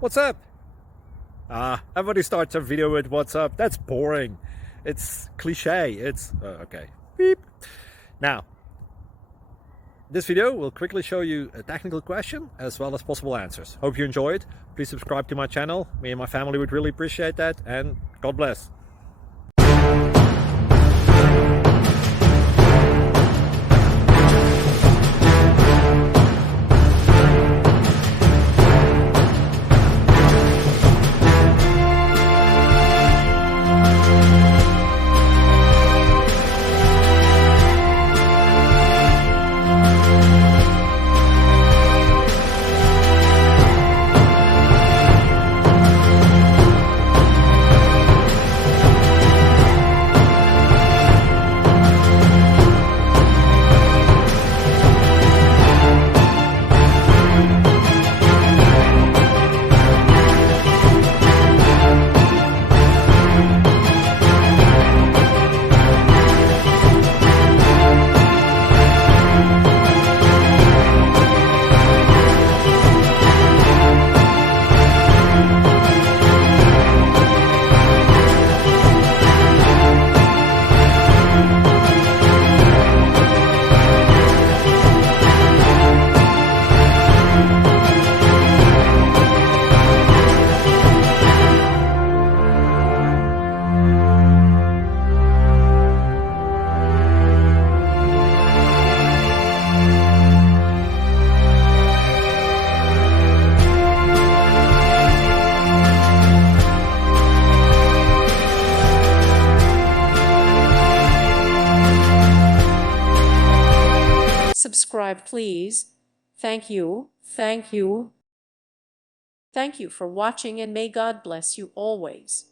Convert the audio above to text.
What's up? Everybody starts a video with what's up. That's boring. It's cliche. It's okay. Beep. Now, this video will quickly show you a technical question as well as possible answers. Hope you enjoy it. Please subscribe to my channel. Me and my family would really appreciate that, and God bless. Subscribe, please. Thank you. Thank you. Thank you for watching, and may God bless you always.